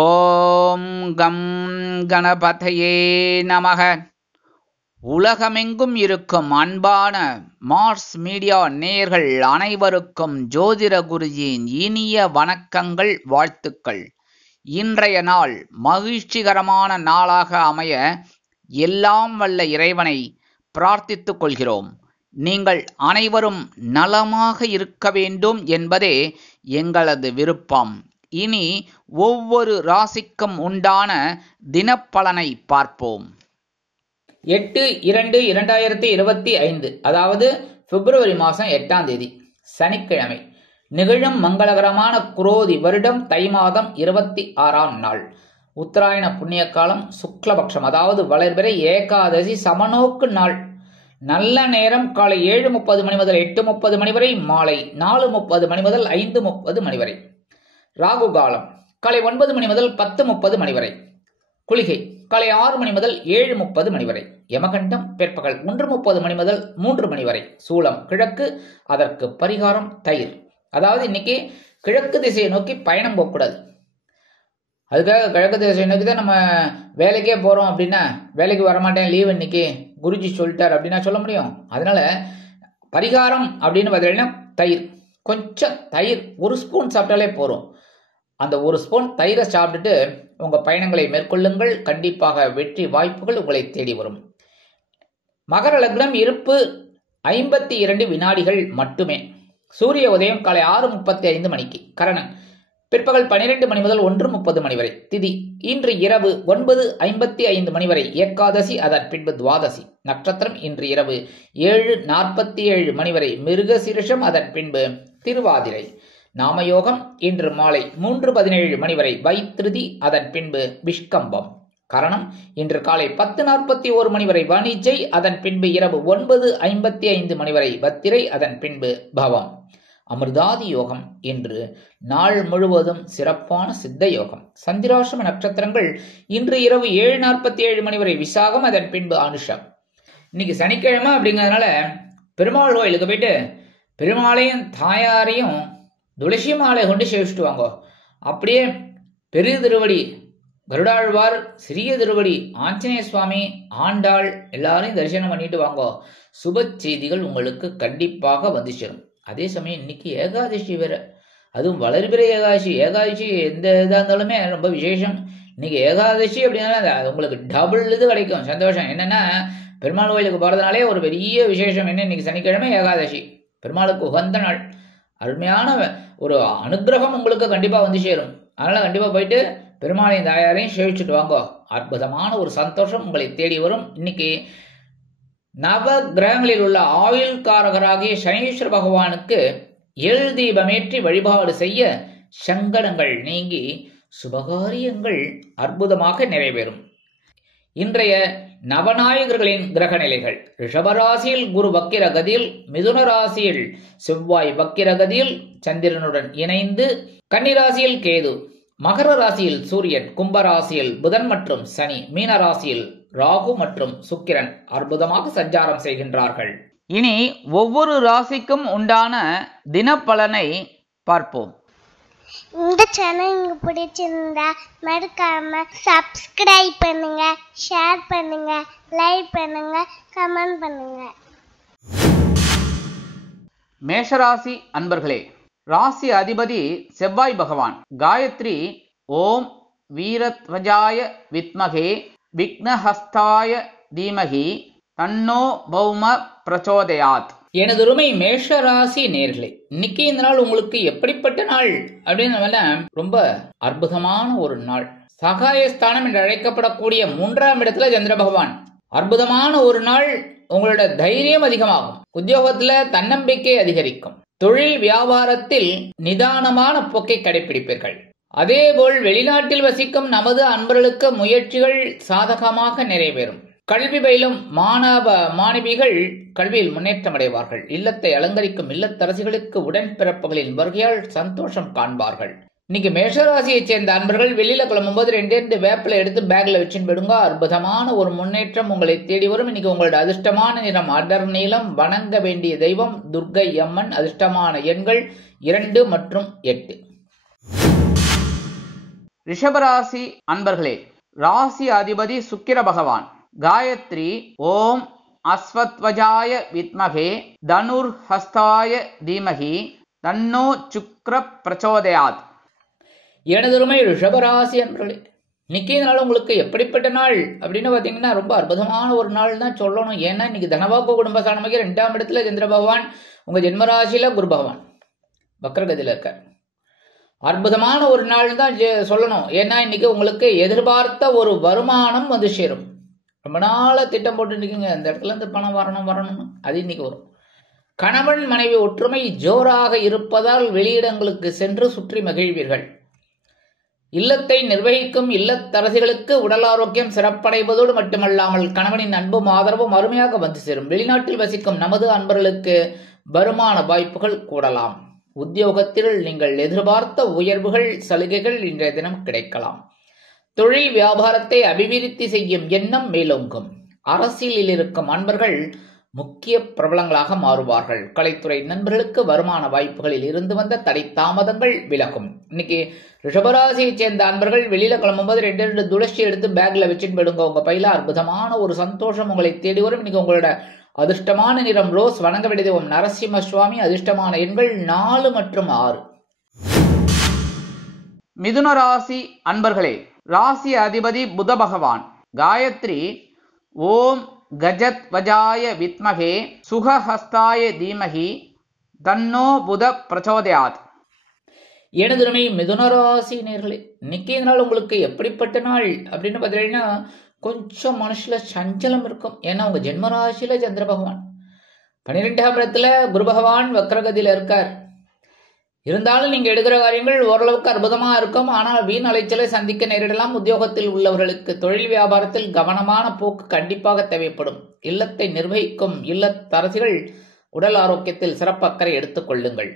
ஓம் come கணபதையே நமக. உலகமெங்கும் இருக்கும் அன்பான மார்ஸ் மீடியா நேயர்கள் அனைவருக்கும் ஜோதிட குருஜியின் இனிய வணக்கங்கள், வாழ்த்துக்கள். இன்றைய நாள் மகிழ்ச்சிகரமான நாளாக அமைய எல்லாம் வல்ல இறைவனை பிரார்த்தித்துக் கொள்கிறோம். நீங்கள் அனைவரும் நலமாக இருக்க வேண்டும் என்பதே எங்களது விருப்பம். இனி ஒவ்வொரு ராசிக்கும் உண்டான தினப்பலனை பார்ப்போம். 8/2/2025 அதாவது பிப்ரவரி மாதம் 8ஆம் தேதி சனிக்கிழமை. நிகழும் மங்களகரமான குரோதி வருடம் தை மாதம் 26ஆம் நாள். உத்தராயண புண்ணிய காலம் சுக்லபக்ஷம், அதாவது வளர்பிறை ஏகாதசி சமநோக்கு நாள். நல்ல நேரம் காலை 7:30 மணி முதல் 8:30 மணி வரை, மாலை 4:30 மணி முதல் 5:30 மணி வரை. ராகு காலம் காலை 9 மணி முதல் 10:30 மணி வரை. குளிகை காலை 6 மணி முதல் 7:30 மணி வரை. யமகண்டம் பிற்பகல் 1:30 மணி முதல் 3 மணி வரை. சூலம் கிழக்கு, அதற்கு பரிகாரம் தயிர். அதாவது இன்னைக்கு கிழக்கு திசையை நோக்கி பயணம் போகக்கூடாது. அதுக்காக கிழக்கு திசையை நோக்கி தான் நம்ம வேலைக்கே போகிறோம் அப்படின்னா, வேலைக்கு வரமாட்டேன் லீவ் இன்னைக்கு குருஜி சொல்லிட்டார் அப்படின்னா சொல்ல முடியும். அதனால பரிகாரம் அப்படின்னு பார்த்தீங்கன்னா தயிர். கொஞ்சம் தயிர் 1 ஸ்பூன் சாப்பிட்டாலே போகிறோம். அந்த 1 ஸ்பூன் தயிரை சாப்பிட்டுட்டு உங்கள் பயணங்களை மேற்கொள்ளுங்கள். கண்டிப்பாக வெற்றி வாய்ப்புகள் உங்களை தேடி வரும். மகர லக்னம் இருப்பு 52 வினாடிகள் மட்டுமே. சூரிய உதயம் காலை 6:35 மணிக்கு. கரணன் பிற்பகல் 12 மணி முதல் 1:30 மணி வரை. திதி இன்று இரவு 9:55 மணி வரை ஏகாதசி, அதன் பின்பு துவாதசி. நட்சத்திரம் இன்று இரவு 7:47 மணி வரை மிருகசீரிஷம், அதன் பின்பு திருவாதிரை. நாமயோகம் இன்று மாலை 3:17 மணி வரை வைத்திருதி, அதன் பின்பு விஷ்கம்பம். கரணம் இன்று காலை 10:41 மணி வரை வாணிஜை, அதன் பின்பு இரவு 9:55 மணி வரை பத்திரை, அதன் பின்பு பவம். அமிர்தாதி யோகம் இன்று நாள் முழுவதும் சிறப்பான சித்த யோகம். சந்திராசிரம நட்சத்திரங்கள் இன்று இரவு 7:47 மணி வரை விசாகம், அதன் பின்பு அனுஷம். இன்னைக்கு சனிக்கிழமை அப்படிங்கிறதுனால பெருமாள் கோயிலுக்கு போயிட்டு பெருமாளையும் தாயாரையும் துளசி மாலை கொண்டு சேவிச்சுட்டு வாங்கோ. அப்படியே பெரிய திருவடி கருடாழ்வார், சிறிய திருவடி ஆஞ்சநேய சுவாமி, ஆண்டாள் எல்லாரையும் தரிசனம் பண்ணிட்டு வாங்கோ. சுப செய்திகள் உங்களுக்கு கண்டிப்பாக வந்து சேரும். அதே சமயம் இன்னைக்கு ஏகாதசி வேற, அதுவும் வளர்பிறை ஏகாதசி. ஏகாதசி எந்த இதாக இருந்தாலுமே ரொம்ப விசேஷம். இன்னைக்கு ஏகாதசி அப்படின்னா உங்களுக்கு டபுள் இது கிடைக்கும், சந்தோஷம். என்னன்னா பெருமாள் கோயிலுக்கு போறதுனாலே ஒரு பெரிய விசேஷம். என்ன, இன்னைக்கு சனிக்கிழமை ஏகாதசி, பெருமாளுக்கு உகந்த நாள். அருமையான ஒரு அனுகிரகம் உங்களுக்கு கண்டிப்பா வந்து சேரும். அதனால கண்டிப்பா போயிட்டு பெருமாளையும் தாயாரையும் சேவிச்சுட்டு வாங்கோ. அற்புதமான ஒரு சந்தோஷம் உங்களை தேடி வரும். இன்னைக்கு நவ கிரகங்களில் உள்ள ஆயுள் காரகராகிய சனீஸ்வர பகவானுக்கு எள் தீபமேற்றி வழிபாடு செய்ய சங்கடங்கள் நீங்கி சுபகாரியங்கள் அற்புதமாக நிறைவேறும். இன்றைய நவநாயகர்களின் கிரக நிலைகள்: ரிஷபராசியில் குரு வக்கிரகதியில், மிதுன ராசியில் செவ்வாய் வக்கிரகதியில் சந்திரனுடன் இணைந்து, கன்னிராசியில் கேது, மகர ராசியில் சூரியன், கும்பராசியில் புதன் மற்றும் சனி, மீன ராசியில் ராகு மற்றும் சுக்கிரன் அற்புதமாக சஞ்சாரம் செய்கின்றார்கள். இனி ஒவ்வொரு ராசிக்கும் உண்டான தினப்பலனை பார்ப்போம். இந்த சேனல் உங்களுக்கு பிடிச்சிருந்தா மறக்காம சப்ஸ்கிரைப் பண்ணுங்க, ஷேர் பண்ணுங்க, லைக் பண்ணுங்க, கமெண்ட் பண்ணுங்க. மேஷராசி அன்பர்களே, ராசி அதிபதி செவ்வாய் பகவான். காயத்ரி ஓம் வீரத்வஜாய வித்மகே விக்னஹஸ்தாய தீமகி தன்னோ பௌம பிரச்சோதயாத். எனதுருமை மேஷராசி நேர்களே, இன்னைக்கு இந்த நாள் உங்களுக்கு எப்படிப்பட்ட நாள் அப்படின்னு ரொம்ப அற்புதமான ஒரு நாள். சகாயஸ்தானம் என்று அழைக்கப்படக்கூடிய 3ஆம் இடத்துல சந்திர பகவான். அற்புதமான ஒரு நாள். உங்களோட தைரியம் அதிகமாகும். உத்தியோகத்துல தன்னம்பிக்கை அதிகரிக்கும். தொழில் வியாபாரத்தில் நிதானமான போக்கை கடைபிடிப்பீர்கள். அதேபோல் வெளிநாட்டில் வசிக்கும் நமது அன்பர்களுக்கு முயற்சிகள் சாதகமாக நிறைவேறும். கல்வி பயிலும் மாணவ மாணவிகள் கல்வியில் முன்னேற்றம் அடைவார்கள். இல்லத்தை அலங்கரிக்கும் இல்லத்தரசிகளுக்கு உடன்பிறப்புகளின் வருகையால் சந்தோஷம் காண்பார்கள். இன்னைக்கு மேஷராசியைச் சேர்ந்த அன்பர்கள் வெளியில கிளம்பும்போது 2 வேப்பிலை எடுத்து பேக்ல வச்சுன்னு போயிடுங்க. அற்புதமான ஒரு முன்னேற்றம் உங்களை தேடி வரும். இன்னைக்கு உங்களோட அதிர்ஷ்டமான நிறம் அடர் நீலம். வணங்க வேண்டிய தெய்வம் துர்க்கை அம்மன். அதிர்ஷ்டமான எண்கள் 2 மற்றும் 8. ரிஷபராசி அன்பர்களே, ராசி அதிபதி சுக்கிர பகவான். காயத்ரி ஓம் அஸ்வத்வஜாய வித்மகே தனுர்ஹஸ்தாய தீமகி தன்னோ சுக்ர பிரச்சோதயாத். எனதுருமை ரிஷபராசி அன்பர்களே, இன்னைக்கு நாள் உங்களுக்கு எப்படிப்பட்ட நாள் அப்படின்னு பார்த்தீங்கன்னா ரொம்ப அற்புதமான ஒரு நாள் தான் சொல்லணும். ஏன்னா இன்னைக்கு தனவாக்கு குடும்பஸ்தானமாக 2ஆம் இடத்துல சந்திர பகவான், உங்க ஜென்மராசியில குரு பகவான் வக்ரகதியில் இருக்கார். அற்புதமான ஒரு நாள் தான் சொல்லணும். ஏன்னா இன்னைக்கு உங்களுக்கு எதிர்பார்த்த ஒரு வருமானம் வந்து சேரும். ரொம்ப நாள திட்டம் போட்டு இருக்கீங்க, அந்த இடத்துல இருந்து பணம் வரணும்னு, அது இன்னைக்கு வரும். கணவன் மனைவி ஒற்றுமை ஜோராக இருப்பதால் வெளியிடங்களுக்கு சென்று சுற்றி மகிழ்வீர்கள். இல்லத்தை நிர்வகிக்கும் இல்லத்தரசிகளுக்கு உடல் ஆரோக்கியம் சிறப்படைவதோடு மட்டுமல்லாமல் கணவனின் அன்பும் ஆதரவும் அருமையாக வந்து சேரும். வெளிநாட்டில் வசிக்கும் நமது அன்பர்களுக்கு வருமான வாய்ப்புகள் கூடலாம். உத்தியோகத்தில் நீங்கள் எதிர்பார்த்த உயர்வுகள் சலுகைகள் இன்றைய தினம் கிடைக்கலாம். தொழில் வியாபாரத்தை அபிவிருத்தி செய்யும் எண்ணம் மேலோங்கும். அரசியலில் இருக்கும் அன்பர்கள் முக்கிய பிரபலங்களாக மாறுவார்கள். கலைத்துறை நண்பர்களுக்கு வருமான வாய்ப்புகளில் இருந்து வந்த தடை தாமதங்கள் விலகும். இன்னைக்கு ரிஷபராசியை சேர்ந்த அன்பர்கள் வெளியில கிளம்பும்போது 2 துளசி எடுத்து பேக்ல வச்சுட்டு போயிடுங்க. உங்க பையில அற்புதமான ஒரு சந்தோஷம் உங்களை தேடி வரும். இன்னைக்கு உங்களோட அதிர்ஷ்டமான நிறம் ரோஸ். வணங்க வேண்டிய தெய்வம் நரசிம்ம சுவாமி. அதிர்ஷ்டமான எண்கள் 4 மற்றும் 6. மிதுன ராசி அன்பர்களே, ராசி அதிபதி புத பகவான். காயத்ரி ஓம் கஜத் வஜாய வித்மகே சுகஹஸ்தாய தீமகி தன்னோ புத பிரச்சோதயாத். எனதுமே மிதுன ராசி நேர்களே, இன்னைக்கு நாள் உங்களுக்கு எப்படிப்பட்ட நாள் அப்படின்னு பார்த்தீங்கன்னா கொஞ்சம் மனசுல சஞ்சலம் இருக்கும். ஏன்னா உங்க ஜென்மராசியில சந்திர பகவான், 12ஆம் இடத்துல குரு பகவான் வக்ரகதியில இருக்கார். இருந்தாலும் நீங்க எடுக்கிற காரியங்கள் ஓரளவுக்கு அற்புதமா இருக்கும். ஆனால் வீண் அலைச்சலை சந்திக்க நேரிடலாம். உத்தியோகத்தில் உள்ளவர்களுக்கு தொழில் வியாபாரத்தில் கவனமான போக்கு கண்டிப்பாக தேவைப்படும். இல்லத்தை நிர்வகிக்கும் இல்லத்தரசிகள் உடல் ஆரோக்கியத்தில் சிறப்பு அக்கறை எடுத்துக் கொள்ளுங்கள்.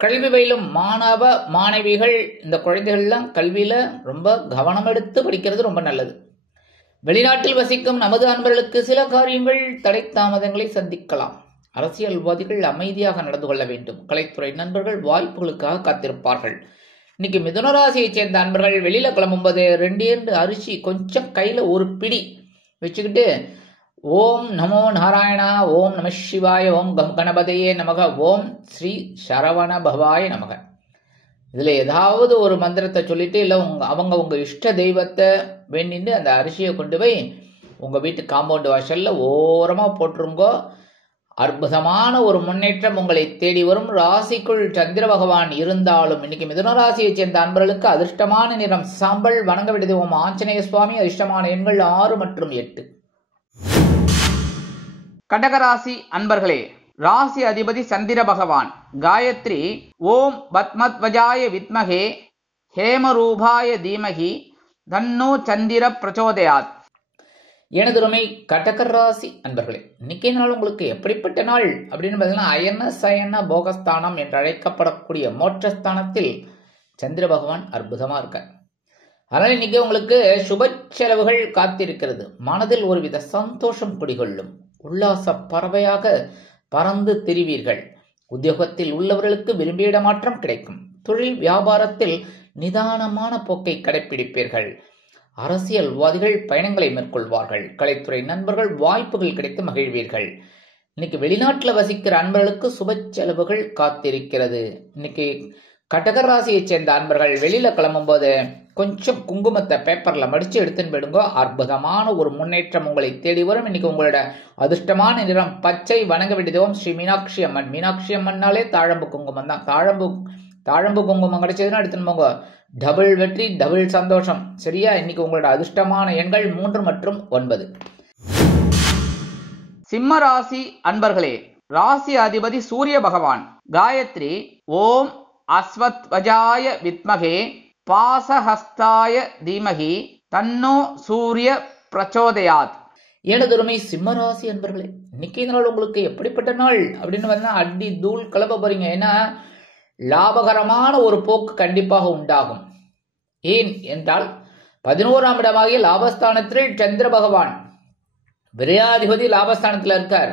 கல்வி பயிலும் மாணவ மாணவிகள், இந்த குழந்தைகள்லாம் கல்வியில ரொம்ப கவனம் எடுத்து படிக்கிறது ரொம்ப நல்லது. வெளிநாட்டில் வசிக்கும் நமது அன்பர்களுக்கு சில காரியங்கள் தடை தாமதங்களை சந்திக்கலாம். அரசியல்வாதிகள் அமைதியாக நடந்து கொள்ள வேண்டும். கலைத்துறை நண்பர்கள் வாய்ப்புகளுக்காக காத்திருப்பார்கள். இன்னைக்கு மிதுனராசியை சேர்ந்த அன்பர்கள் வெளியில கிளம்பும்போது 2 அரிசி கொஞ்சம் கையில ஒரு பிடி வச்சுக்கிட்டு ஓம் நமோ நாராயணா, ஓம் நம சிவாய, ஓம் கணபதையே நமக, ஓம் ஸ்ரீ சரவண பவாய நமக, இதுல ஏதாவது ஒரு மந்திரத்தை சொல்லிட்டு இல்ல உங்க இஷ்ட தெய்வத்தை வேண்டிட்டு அந்த அரிசியை கொண்டு போய் உங்க வீட்டு காம்பவுண்ட் வாசல்ல ஓரமா போட்டுருங்கோ. அற்புதமான ஒரு முன்னேற்றம் உங்களை தேடி வரும். ராசிக்குள் சந்திர பகவான் இருந்தாலும் இன்னைக்கு மிதுன ராசியை சேர்ந்த அன்பர்களுக்கு அதிர்ஷ்டமான நிறம் சாம்பல். வணங்க வேண்டிய தெய்வம் ஆஞ்சநேய சுவாமி. அதிர்ஷ்டமான எண்கள் 6 மற்றும் 8. கடகராசி அன்பர்களே, ராசி அதிபதி சந்திர பகவான். காயத்ரி ஓம் பத்மத்வஜாய வித்மகே ஹேமரூபாய தீமகி தன்னோ சந்திர பிரச்சோதயாத். எனதுமை கடகராசி அன்பர்களே, இன்னைக்கு நாள் உங்களுக்கு எப்படிப்பட்ட நாள் அப்படின்னு பார்த்தீங்கன்னா அயன சயன போகஸ்தானம் என்று அழைக்கப்படக்கூடிய மோட்சஸ்தானத்தில் சந்திர பகவான் அற்புதமா இருக்கார். அதனால இன்னைக்கு உங்களுக்கு சுப செலவுகள் காத்திருக்கிறது. மனதில் ஒருவித சந்தோஷம் குடிகொள்ளும். உல்லாச பறவையாக பறந்து திரிவீர்கள். உத்தியோகத்தில் உள்ளவர்களுக்கு விரும்பிய இடமாற்றம் கிடைக்கும். தொழில் வியாபாரத்தில் நிதானமான போக்கை கடைபிடிப்பீர்கள். அரசியல்வாதிகள் பயணங்களை மேற்கொள்வார்கள். கலைத்துறை நண்பர்கள் வாய்ப்புகள் கிடைத்து மகிழ்வீர்கள். இன்னைக்கு வெளிநாட்டில் வசிக்கிற அன்பர்களுக்கு சுப செலவுகள் காத்திருக்கிறது. இன்னைக்கு கடகராசியை சேர்ந்த அன்பர்கள் வெளியில கிளம்பும் போது கொஞ்சம் குங்குமத்தை பேப்பர்ல மடிச்சு எடுத்துன்னு போயிடுங்க. அற்புதமான ஒரு முன்னேற்றம் உங்களை தேடி வரும். இன்னைக்கு உங்களோட அதிர்ஷ்டமான நிறம் பச்சை. வணங்க வேண்டியதும் ஸ்ரீ மீனாட்சி அம்மன். மீனாட்சி அம்மன்னாலே தாழம்பு குங்குமம் தான். தாழம்பு குங்குமம் கிடைச்சதுன்னா எடுத்துன்னு போங்க. டபுள் வெற்றி, டபுள் சந்தோஷம். சரியா? இன்னைக்கு உங்களோட அதிர்ஷ்டமான எண்கள் 3 மற்றும் 9. சிம்ம ராசி அன்பர்களே, ராசி அதிபதி சூரிய பகவான். காயத்ரி ஓம் அஸ்வத்வஜாய வித்மகே பாசஹஸ்தாய தீமகி தன்னோ சூரிய பிரச்சோதயாத். எனதுருமை சிம்மராசி அன்பர்களே, இன்னைக்கு நாள் உங்களுக்கு எப்படிப்பட்ட நாள் அப்படின்னு பார்த்தீங்கன்னா அடி தூள் கிளம்ப போறீங்க. ஏன்னா லாபகரமான ஒரு போக்கு கண்டிப்பாக உண்டாகும். ஏன் என்றால் 11ஆம் இடமாகிய லாபஸ்தானத்தில் சந்திர பகவான் விரையாதிபதி லாபஸ்தானத்தில் இருக்கார்.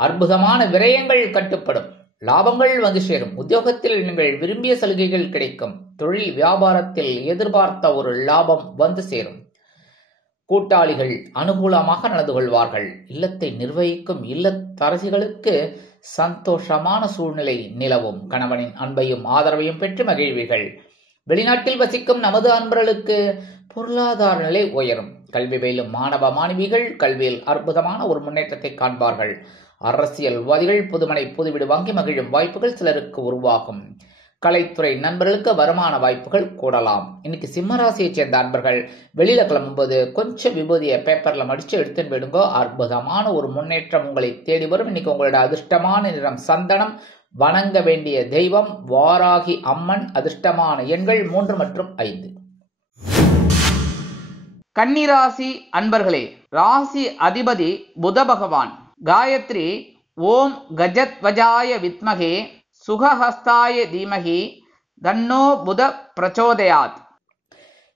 அற்புதமான விரயங்கள் கட்டுப்படும். லாபங்கள் வந்து சேரும். உத்தியோகத்தில் நீங்கள் விரும்பிய சலுகைகள் கிடைக்கும். தொழில் வியாபாரத்தில் எதிர்பார்த்த ஒரு லாபம் வந்து சேரும். கூட்டாளிகள் அனுகூலமாக நடந்து கொள்வார்கள். இல்லத்தை நிர்வகிக்கும் இல்லத்தரசிகளுக்கு சந்தோஷமான சூழ்நிலை நிலவும். கணவனின் அன்பையும் ஆதரவையும் பெற்று மகிழ்வீர்கள். வெளிநாட்டில் வசிக்கும் நமது அன்பர்களுக்கு பொருளாதார நிலை உயரும். கல்வி பயிலும் மாணவ மாணவிகள் கல்வியில் அற்புதமான ஒரு முன்னேற்றத்தை காண்பார்கள். அரசியல்வாதிகள் புதுமனை புதுவீடு வாங்கி மகிழும் வாய்ப்புகள் சிலருக்கு உருவாகும். கலைத்துறை நண்பர்களுக்கு வருமான வாய்ப்புகள் கூடலாம். இன்னைக்கு சிம்மராசியைச் சேர்ந்த அன்பர்கள் வெளியில கிளம்பும்போது கொஞ்சம் விபூதியை பேப்பர்ல மடிச்சு எடுத்துன்னு போயிடுங்கோ. அற்புதமான ஒரு முன்னேற்றம் உங்களை தேடி வரும். இன்னைக்கு உங்களோட அதிர்ஷ்டமான நிறம் சந்தனம். வணங்க வேண்டிய தெய்வம் வாராகி அம்மன். அதிர்ஷ்டமான எண்கள் 3 மற்றும் 5. கன்னிராசி அன்பர்களே, ராசி அதிபதி புத பகவான். காயத்ரி ஓம் கஜத்வஜாய வித்மகே சுகஹஸ்தாய தீமகி தன்னோ புத பிரச்சோதயாத்.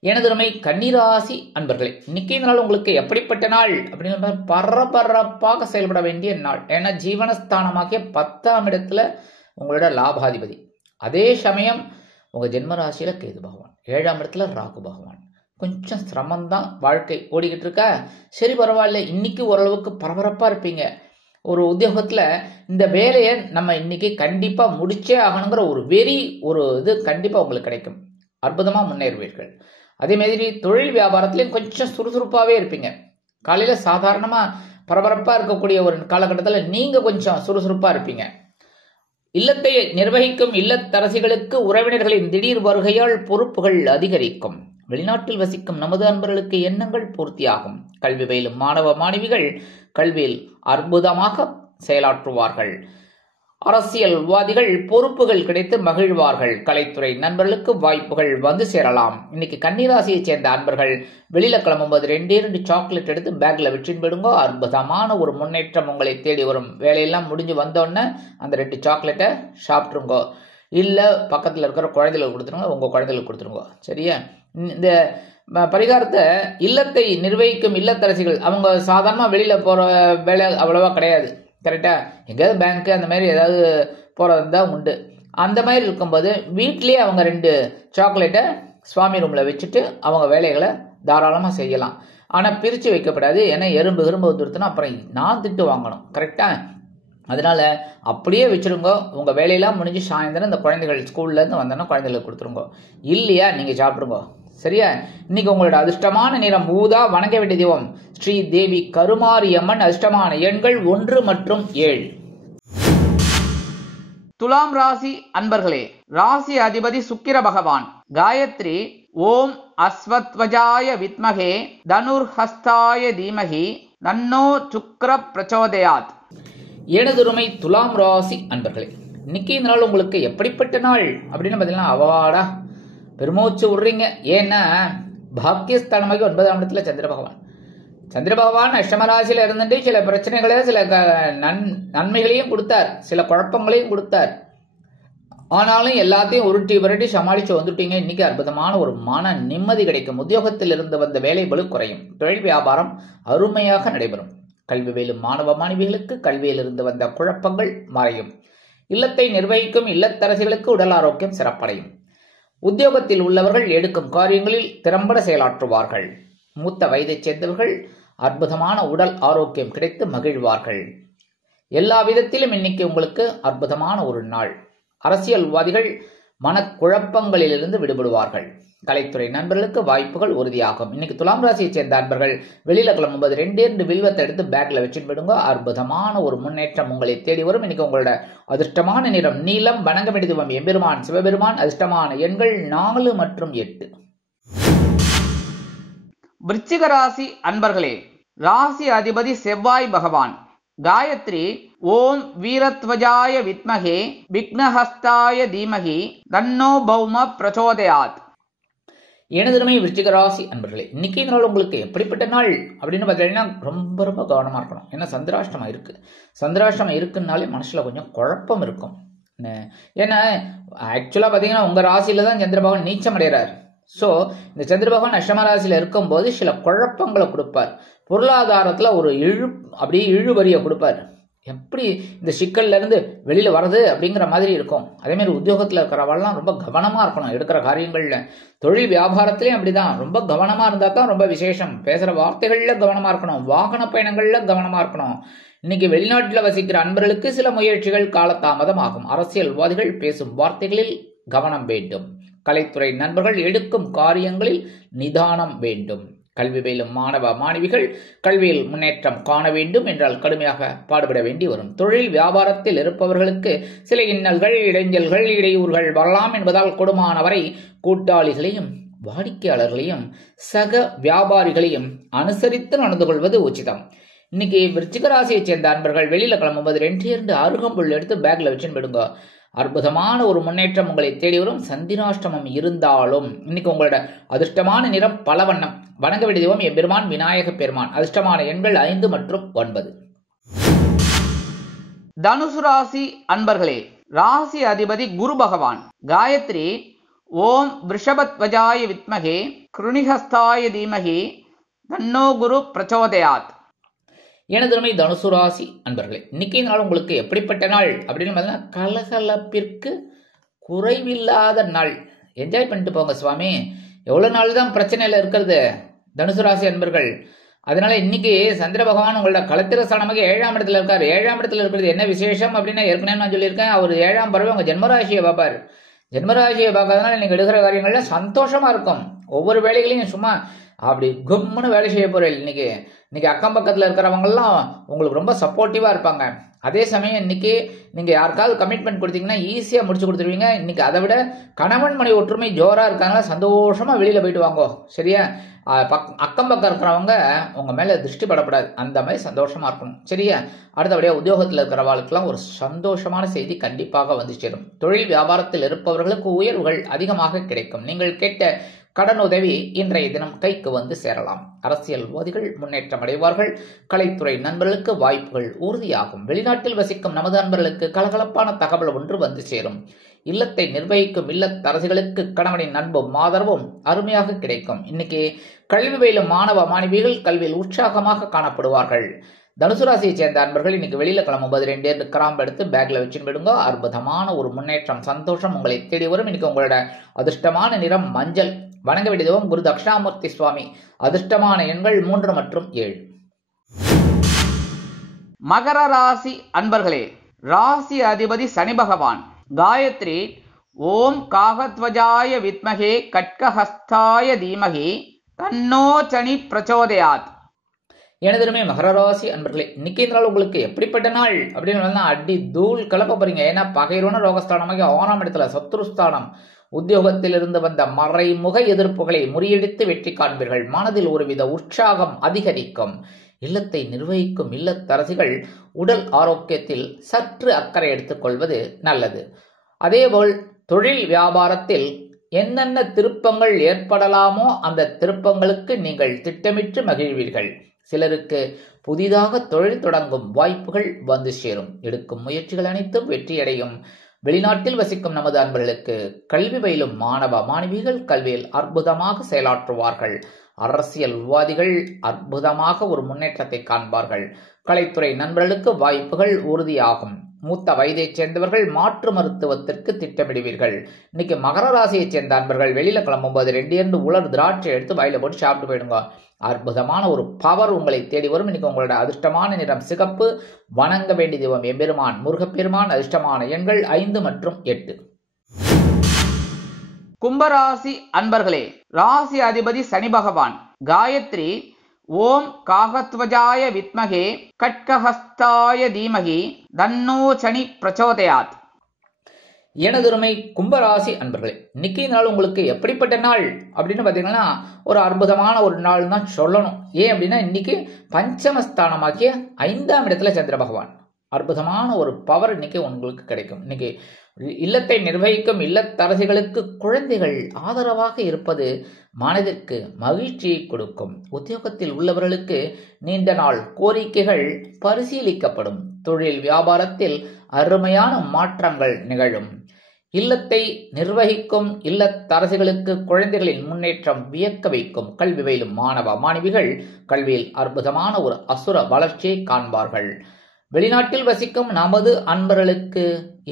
எனதுமை கன்னிராசி அன்பர்களே, இன்னைக்கு நாள் உங்களுக்கு எப்படிப்பட்ட நாள் அப்படின்னு பரபரப்பாக செயல்பட வேண்டிய நாள். ஏன்னா ஜீவனஸ்தானமாகிய 10ஆம் இடத்துல உங்களோட லாபாதிபதி. அதே சமயம் உங்க ஜென்மராசியில கேது பகவான், 7ஆம் இடத்துல ராகு பகவான். கொஞ்சம் சிரமம்தான் வாழ்க்கை ஓடிக்கிட்டு இருக்கா. சரி பரவாயில்ல, இன்னைக்கு ஓரளவுக்கு பரபரப்பா இருப்பீங்க. ஒரு உத்தியோகத்துல இந்த வேலையை நம்ம இன்னைக்கு கண்டிப்பா முடிச்சே ஆகணுங்கிற ஒரு இது கண்டிப்பா உங்களுக்கு கிடைக்கும். அற்புதமா முன்னேறுவீர்கள். அதே மாதிரி தொழில் வியாபாரத்திலையும் கொஞ்சம் சுறுசுறுப்பாவே இருப்பீங்க. காலையில சாதாரணமா பரபரப்பா இருக்கக்கூடிய ஒரு காலகட்டத்தில் நீங்க கொஞ்சம் சுறுசுறுப்பா இருப்பீங்க. இல்லத்தை நிர்வகிக்கும் இல்லத்தரசிகளுக்கு உறவினர்களின் திடீர் வருகையால் பொறுப்புகள் அதிகரிக்கும். வெளிநாட்டில் வசிக்கும் நமது அன்பர்களுக்கு எண்ணங்கள் பூர்த்தியாகும். கல்வி பயிலும் மாணவ மாணவிகள் கல்வியில் அற்புதமாக செயலாற்றுவார்கள். அரசியல்வாதிகள் பொறுப்புகள் கிடைத்து மகிழ்வார்கள். கலைத்துறை நண்பர்களுக்கு வாய்ப்புகள் வந்து சேரலாம். இன்னைக்கு கன்னிராசியை சேர்ந்த அன்பர்கள் வெளியில கிளம்பும்போது 2 சாக்லேட் எடுத்து பேக்ல வச்சுன்னு போயிடுங்க. அற்புதமான ஒரு முன்னேற்றம் உங்களை தேடி வரும். வேலையெல்லாம் முடிஞ்சு வந்தோடனே அந்த 2 சாக்லேட்டை சாப்பிட்டுருங்க. இல்ல பக்கத்துல இருக்கிற குழந்தைகளுக்கு கொடுத்துருங்க, உங்க குழந்தைகளுக்கு கொடுத்துருங்க. சரியா? இந்த பரிகாரத்தை இல்லத்தை நிர்வகிக்கும் இல்லத்தரசிகள் அவங்க சாதாரணமா வெளியில போற வேலை அவ்வளவா கிடையாது. கரெக்டா? எங்கேயாவது பேங்க் அந்த மாதிரி ஏதாவது போறதுதான் உண்டு. அந்த மாதிரி இருக்கும்போது வீட்லயே அவங்க 2 சாக்லேட்டை சுவாமி ரூம்ல வச்சுட்டு அவங்க வேலைகளை தாராளமா செய்யலாம். ஆனா பிரிச்சு வைக்கப்படாது. ஏன்னா எறும்பு வந்துருத்துனா அப்புறம் நான் திட்டு வாங்கணும். கரெக்டா? அதனால அப்படியே வச்சிருங்க. உங்க வேலையெல்லாம் முடிஞ்சு சாயந்தரம் இந்த குழந்தைகள் ஸ்கூல்ல இருந்து வந்தோன்னா குழந்தைகளுக்கு கொடுத்துருங்க. இல்லையா நீங்க சாப்பிடுங்க. சரியா? இன்னைக்கு உங்களோட அதிர்ஷ்டமான நிறம் ஊதா. வணங்க வேண்டிய தெய்வம் ஸ்ரீ தேவி கருமாரியம்மன். அதிர்ஷ்டமான எண்கள் 1 மற்றும் 7. துலாம் ராசி அன்பர்களே, ராசி அதிபதி சுக்கிர பகவான். காயத்ரி ஓம் அஸ்வத்வஜாய வித்மகே தனுர்ஹஸ்தாய தீமகி தன்னோ சுக்ர பிரச்சோதயாத். எனதுருமை துலாம் ராசி அன்பர்களே, இன்னைக்கு இந்த நாள் உங்களுக்கு எப்படிப்பட்ட நாள் அப்படின்னு பார்த்தீங்கன்னா அவாடா பெருமூச்சு விடுறீங்க. ஏன்னா பாக்கியஸ்தானமாக 9ஆம் இடத்துல சந்திர பகவான் அஷ்டமராசியில இருந்துட்டு சில பிரச்சனைகளை சில நன்மைகளையும் கொடுத்தார், சில குழப்பங்களையும் கொடுத்தார். ஆனாலும் எல்லாத்தையும் உருட்டி சமாளிச்சு வந்துட்டீங்க. இன்னைக்கு அற்புதமான ஒரு மன நிம்மதி கிடைக்கும். உத்தியோகத்தில் இருந்து வந்த வேலை பளு குறையும். தொழில் வியாபாரம் அருமையாக நடைபெறும். கல்வி பயிலும் மாணவ மாணவிகளுக்கு கல்வியில் இருந்து வந்த குழப்பங்கள் மறையும். இல்லத்தை நிர்வகிக்கும் இல்லத்தரசிகளுக்கு உடல் ஆரோக்கியம் சிறப்படையும். உத்தியோகத்தில் உள்ளவர்கள் எடுக்கும் காரியங்களில் திறம்பட செயலாற்றுவார்கள். மூத்த வயதைச் சேர்ந்தவர்கள் அற்புதமான உடல் ஆரோக்கியம் கிடைத்து மகிழ்வார்கள். எல்லா விதத்திலும் இன்னைக்கு உங்களுக்கு அற்புதமான ஒரு நாள். அரசியல்வாதிகள் மனக்குழப்பங்களிலிருந்து விடுபடுவார்கள். கலைத்துறை நண்பர்களுக்கு வாய்ப்புகள் உறுதியாகும். இன்னைக்கு துலாம் ராசியை சேர்ந்த அன்பர்கள் வெளியில கிளம்பும்போது 2 வில்வத்தை எடுத்து பேக்ல வச்சுட்டு போயிடுங்க. அற்புதமான ஒரு முன்னேற்றம் உங்களை தேடி வரும். இன்னைக்கு உங்களோட அதிர்ஷ்டமான நிறம் நீலம். வணங்க வேண்டிய தெய்வம் எம்பெருமான் சிவபெருமான். அதிர்ஷ்டமான எண்கள் 4 மற்றும் 8. விருச்சிக ராசி அன்பர்களே, ராசி அதிபதி செவ்வாய் பகவான். காயத்ரி ஓம் வீரத்வஜாய வித்மகே விக்னஹஸ்தாய தீமகி தன்னோ பௌம பிரச்சோதயாத். எனதுமே விருச்சிக ராசி அன்பர்களே, இன்னைக்கு நாள் உங்களுக்கு எப்படிப்பட்ட நாள் அப்படின்னு பார்த்தீங்கன்னா ரொம்ப கவனமா இருக்கணும். ஏன்னா சந்திராஷ்டமம் இருக்குன்னாலே மனசுல கொஞ்சம் குழப்பம் இருக்கும். ஏன்னா ஆக்சுவலா பாத்தீங்கன்னா உங்க ராசியில தான் சந்திர பகவான் நீச்சம் அடைகிறார். சோ இந்த சந்திர பகவான் அஷ்டம ராசியில இருக்கும் போது சில குழப்பங்களை கொடுப்பார். பொருளாதாரத்துல ஒரு இழுபறிய கொடுப்பார். எப்படி இந்த சிக்கல்ல இருந்து வெளியில வர்றது அப்படிங்கிற மாதிரி இருக்கும். அதே மாதிரி உத்தியோகத்துல இருக்கிறவெல்லாம் ரொம்ப கவனமா இருக்கணும் எடுக்கிற காரியங்கள்ல. தொழில் வியாபாரத்திலயும் அப்படிதான், ரொம்ப கவனமா இருந்தா தான் ரொம்ப விசேஷம். பேசுற வார்த்தைகள்ல கவனமா இருக்கணும், வாகன பயணங்கள்ல கவனமா இருக்கணும். இன்னைக்கு வெளிநாட்டுல வசிக்கிற அன்பர்களுக்கு சில முயற்சிகள் காலதாமதம் ஆகும். அரசியல்வாதிகள் பேசும் வார்த்தைகளில் கவனம் வேண்டும். கலைத்துறை நண்பர்கள் எடுக்கும் காரியங்களில் நிதானம் வேண்டும். கல்வி பயிலும் மாணவ மாணவிகள் கல்வியில் முன்னேற்றம் காண வேண்டும் என்றால் கடுமையாக பாடுபட வேண்டி வரும். தொழில் வியாபாரத்தில் இருப்பவர்களுக்கு சில இன்னல்கள், இடைஞ்சல்கள், இடையூறுகள் வரலாம் என்பதால் கொடுமானவரை கூட்டாளிகளையும் வாடிக்கையாளர்களையும் சக வியாபாரிகளையும் அனுசரித்து நடந்து கொள்வது உச்சிதம். இன்னைக்கு விருச்சிக ராசியை சேர்ந்த அன்பர்கள் வெளியில கிளம்பும்போது 2 அருகம்புல் எடுத்து பேக்ல வச்சுன்னு போயிடுங்க. அற்புதமான ஒரு முன்னேற்றம் உங்களை தேடி வரும். சந்திராஷ்டமம் இருந்தாலும் இன்னைக்கு உங்களோட அதிர்ஷ்டமான நிறம் பல வண்ணம். வணங்க வேண்டிய தெய்வம் எம்பெருமான் விநாயக பெருமான். அதிர்ஷ்டமான எண்கள் 5 மற்றும் 9. தனுசு ராசி அன்பர்களே, ராசி அதிபதி குரு பகவான். காயத்ரி ஓம் விருஷபத்வஜாய வித்மகே கிருணிஹஸ்தாய தீமகி தன்னோ குரு பிரச்சோதயாத். எனதுமை தனுசு ராசி அன்பர்களே, இன்னைக்கு நாள் உங்களுக்கு எப்படிப்பட்ட நாள் அப்படின்னு பார்த்தீங்கன்னா கலகலப்பிற்கு குறைவில்லாத நாள். என்ஜாய் பண்ணிட்டு போங்க சுவாமி. எவ்வளவு நாள் தான் பிரச்சனையில இருக்கிறது தனுசு ராசி அன்பர்கள். அதனால இன்னைக்கு சந்திர பகவான் உங்களோட களத்திர ஸ்தானமாக 7ஆம் இடத்துல இருக்காரு. 7ஆம் இடத்துல இருக்கிறது என்ன விசேஷம் அப்படின்னா ஏற்கனவே நான் சொல்லியிருக்கேன். அவர் 7ஆம் பறவை உங்க ஜென்மராசியை பார்ப்பார். ஜென்மராசியை பார்க்கறதுனால நீங்க எடுக்கிற காரியங்கள்ல சந்தோஷமா இருக்கும். ஒவ்வொரு வேலைகளையும் சும்மா அப்படி கும்முன்னு வேலை செய்ய போறேன். இன்னைக்கு அக்கம் பக்கத்துல இருக்கிறவங்கலாம் உங்களுக்கு ரொம்ப சப்போர்ட்டிவா இருப்பாங்க. அதே சமயம் இன்னைக்கு நீங்க யாருக்காவது கமிட்மெண்ட் கொடுத்தீங்கன்னா ஈஸியா முடிச்சு கொடுத்துருவீங்க. இன்னைக்கு அதை விட கணவன் மனைவி ஒற்றுமை ஜோரா இருக்காங்க. சந்தோஷமா வெளியில போயிட்டு வாங்கோ, சரியா? அக்கம் பக்கம் இருக்கிறவங்க உங்க மேல திருஷ்டி படப்படாது, அந்த மாதிரி சந்தோஷமா இருக்கணும், சரியா? அடுத்தபடியா உத்தியோகத்தில் இருக்கிறவர்களுக்கெல்லாம் ஒரு சந்தோஷமான செய்தி கண்டிப்பாக வந்து சேரும். தொழில் வியாபாரத்தில் இருப்பவர்களுக்கு உயர்வுகள் அதிகமாக கிடைக்கும். நீங்கள் கேட்ட கடன் உதவி இன்றைய தினம் கைக்கு வந்து சேரலாம். அரசியல்வாதிகள் முன்னேற்றம் அடைவார்கள். கலைத்துறை நண்பர்களுக்கு வாய்ப்புகள் உறுதியாகும். வெளிநாட்டில் வசிக்கும் நமது நண்பர்களுக்கு கலகலப்பான தகவல் ஒன்று வந்து சேரும். இல்லத்தை நிர்வகிக்கும் இல்லத்தரசிகளுக்கு கணவனின் அன்பும் ஆதரவும் அருமையாக கிடைக்கும். இன்னைக்கு கல்வி பயிலும் மாணவ மாணவிகள் கல்வியில் உற்சாகமாக காணப்படுவார்கள். தனுசு ராசியை சேர்ந்த அன்பர்கள் இன்னைக்கு வெளியில கிளம்பும்போது 2 கிராம்பு எடுத்து பேக்ல வச்சுன்னு விடுங்க. அற்புதமான ஒரு முன்னேற்றம், சந்தோஷம் உங்களை தேடி வரும். இன்னைக்கு உங்களோட அதிர்ஷ்டமான நிறம் மஞ்சள். வணங்க வேண்டிய தெய்வம் குரு தட்சிணாமூர்த்தி சுவாமி. அதிர்ஷ்டமான எண்கள் 3 மற்றும் 7. மகர ராசி அன்பர்களே, ராசி அதிபதி சனி பகவான். காயத்ரி ஓம் காகத்வஜாய வித்மகே கட்கஹஸ்தாய தீமகி தன்னோ சனி பிரச்சோதயாத். எனதுமே மகர ராசி அன்பர்களே, இன்னைக்கு இந்த நாள் உங்களுக்கு எப்படிப்பட்ட நாள் அப்படின்னு அடி தூள் கிளப்ப போறீங்க. ஏன்னா பகைரோன ரோகஸ்தானமாக 6ஆம் இடத்துல சத்ருஸ்தானம். உத்தியோகத்தில் இருந்து வந்த மறைமுக எதிர்ப்புகளை முறியடித்து வெற்றி காண்பீர்கள். மனதில் ஒருவித உற்சாகம் அதிகரிக்கும். இல்லத்தை நிர்வகிக்கும் இல்லத்தரசிகள் உடல் ஆரோக்கியத்தில் சற்று அக்கறை எடுத்துக் கொள்வது நல்லது. அதேபோல் தொழில் வியாபாரத்தில் என்னென்ன திருப்பங்கள் ஏற்படலாமோ அந்த திருப்பங்களுக்கு நீங்கள் திட்டமிட்டு மகிழ்வீர்கள். சிலருக்கு புதிதாக தொழில் தொடங்கும் வாய்ப்புகள் வந்து சேரும். எடுக்கும் முயற்சிகள் அனைத்தும் வெற்றியடையும். வெளிநாட்டில் வசிக்கும் நமது அன்பர்களுக்கு கல்வி பயிலும் மாணவ மாணவிகள் கல்வியில் அற்புதமாக செயலாற்றுவார்கள். அரசியல்வாதிகள் அற்புதமாக ஒரு முன்னேற்றத்தை காண்பார்கள். கலைத்துறை நண்பர்களுக்கு வாய்ப்புகள் உறுதியாகும். மூத்த வயதைச் சேர்ந்தவர்கள் மாற்று மருத்துவத்திற்கு திட்டமிடுவீர்கள். இன்னைக்கு மகர ராசியைச் சேர்ந்த அன்பர்கள் வெளியில கிளம்பும்போது 2 உலர் திராட்சை எடுத்து வாயில போட்டு சாப்பிட்டு போயிடுங்க. அற்புதமான ஒரு பவர் உங்களை தேடி வரும். இன்னைக்கு உங்களோட அதிர்ஷ்டமான நிறம் சிகப்பு. வணங்க வேண்டிய தெய்வம் எம்பெருமான் முருகப்பெருமான். அதிர்ஷ்டமான எண்கள் 5 மற்றும் 8. கும்பராசி அன்பர்களே, ராசி அதிபதி சனி பகவான். காயத்ரி ஓம் காகத்வஜாய வித்மகே கட்கஹஸ்தாய தீமகி தன்னோ சனி பிரச்சோதயாத். எனதுரிமை கும்பராசி அன்பர்களே, இன்னைக்கு நாள் உங்களுக்கு எப்படிப்பட்ட நாள் அப்படின்னு பாத்தீங்கன்னா ஒரு அற்புதமான ஒரு நாள் தான் சொல்லணும். ஏன் அப்படின்னா இன்னைக்கு பஞ்சமஸ்தானமாக்கிய 5ஆம் இடத்துல சந்திர பகவான். அற்புதமான ஒரு பவர் இன்னைக்கு உங்களுக்கு கிடைக்கும். இன்னைக்கு இல்லத்தை நிர்வகிக்கும் இல்லத்தரசிகளுக்கு குழந்தைகள் ஆதரவாக இருப்பது மனதிற்கு மகிழ்ச்சியை கொடுக்கும். உத்தியோகத்தில் உள்ளவர்களுக்கு நீண்ட நாள் கோரிக்கைகள் பரிசீலிக்கப்படும். தொழில் வியாபாரத்தில் அருமையான மாற்றங்கள் நிகழும். இல்லத்தை நிர்வகிக்கும் இல்லத்தரசிகளுக்கு குழந்தைகளின் முன்னேற்றம் வியக்க வைக்கும். கல்வி பயிலும் மாணவ மாணவிகள் கல்வியில் அற்புதமான ஒரு அசுர வளர்ச்சியை காண்பார்கள். வெளிநாட்டில் வசிக்கும் நமது அன்பர்களுக்கு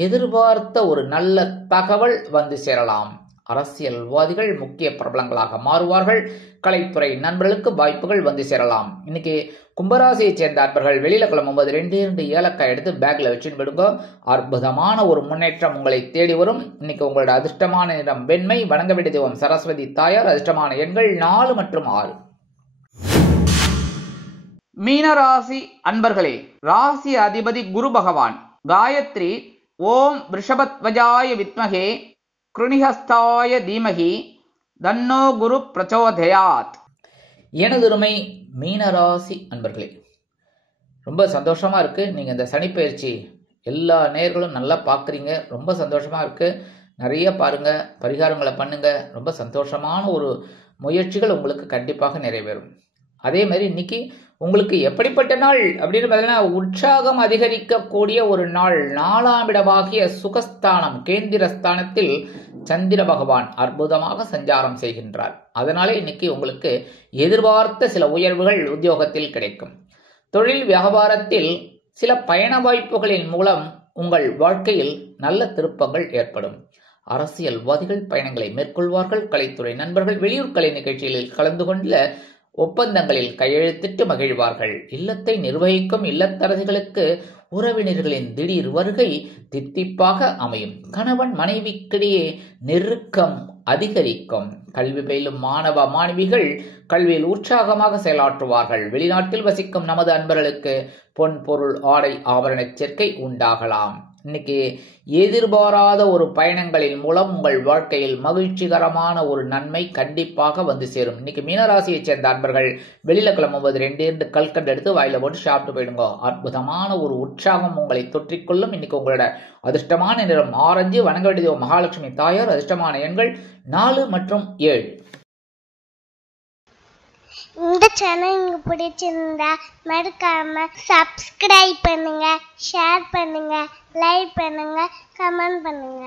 எதிர்பார்த்த ஒரு நல்ல தகவல் வந்து சேரலாம். அரசியல்வாதிகள் முக்கிய பிரபலங்களாக மாறுவார்கள். கலைத்துறை நண்பர்களுக்கு வாய்ப்புகள் வந்து சேரலாம். இன்னைக்கு கும்பராசியை சேர்ந்த அன்பர்கள் வெளியில கிளம்பும்போது 2 ஏலக்காய் எடுத்து பேக்ல வச்சுன்னு விடுங்க. அற்புதமான ஒரு முன்னேற்றம் உங்களை தேடி வரும். இன்னைக்கு உங்களோட அதிர்ஷ்டமான நிறம் வெண்மை. வணங்க வேண்டிய தெய்வம் சரஸ்வதி தாயார். அதிர்ஷ்டமான எண்கள் 4 மற்றும் 6. மீனராசி அன்பர்களே, ராசி அதிபதி குரு பகவான். காயத்ரி ஓம் ரிஷபத்வஜாய வித்மகே கிருணிஹஸ்தாய தீமகி தன்னோ குரு பிரச்சோதயாத். எனதுரிமை மீனராசி அன்பர்களே, ரொம்ப சந்தோஷமா இருக்கு. நீங்க இந்த சனிப்பெயர்ச்சி எல்லா நேர்களும் நல்லா பார்க்குறீங்க. ரொம்ப சந்தோஷமா இருக்கு. நிறைய பாருங்க, பரிகாரங்களை பண்ணுங்க. ரொம்ப சந்தோஷமான ஒரு முயற்சிகள் உங்களுக்கு கண்டிப்பாக நிறைவேறும். அதே மாதிரி இன்னைக்கு உங்களுக்கு எப்படிப்பட்ட நாள் அப்படின்னு பார்த்தீங்கன்னா, உற்சாகம் அதிகரிக்கக்கூடிய ஒரு நாள். 4ஆம் இடமாகிய சுகஸ்தானம் கேந்திரஸ்தானத்தில் சந்திர பகவான் அற்புதமாக சஞ்சாரம் செய்கின்றார். அதனால இன்னைக்கு உங்களுக்கு எதிர்பார்த்த சில உயர்வுகள் உத்தியோகத்தில் கிடைக்கும். தொழில் வியாபாரத்தில் சில பயண வாய்ப்புகளின் மூலம் உங்கள் வாழ்க்கையில் நல்ல திருப்பங்கள் ஏற்படும். அரசியல்வாதிகள் பயணங்களை மேற்கொள்வார்கள். கலைத்துறை நண்பர்கள் வெளியூர் கலை நிகழ்ச்சிகளில் கலந்து கொண்ட ஒப்பந்தங்களில் கையெழுத்திட்டு மகிழ்வார்கள். இல்லத்தை நிர்வகிக்கும் இல்லத்தரசிகளுக்கு உறவினர்களின் திடீர் வருகை தித்திப்பாக அமையும். கணவன் மனைவிக்கிடையே நெருக்கம் அதிகரிக்கும். கல்வி பயிலும் மாணவ மாணவிகள் கல்வியில் உற்சாகமாக செயலாற்றுவார்கள். வெளிநாட்டில் வசிக்கும் நமது அன்பர்களுக்கு பொன் பொருள் ஆடை ஆபரண சேர்க்கை உண்டாகலாம். இன்னைக்கு எதிர்பாராத ஒரு பயணங்களின் மூலம் உங்கள் வாழ்க்கையில் மகிழ்ச்சிகரமான ஒரு நன்மை கண்டிப்பாக வந்து சேரும். இன்னைக்கு மீனராசியை சேர்ந்த அன்பர்கள் வெளியில கிளம்பும்போது 2 கல்கண்டு எடுத்து வாயில போட்டு சாப்பிட்டு போயிடுங்க. அற்புதமான ஒரு உற்சாகம் உங்களை தொற்றிக்கொள்ளும். இன்னைக்கு உங்களோட அதிர்ஷ்டமான நிறம் ஆரஞ்சு. வணங்க வேண்டிய மகாலட்சுமி தாயார். அதிர்ஷ்டமான எண்கள் 4 மற்றும் 7. இந்த சேனல் உங்களுக்கு பிடிச்சிருந்தா மறக்காம சப்ஸ்கிரைப் பண்ணுங்க, ஷேர் பண்ணுங்க, லைக் பண்ணுங்க, கமெண்ட் பண்ணுங்க.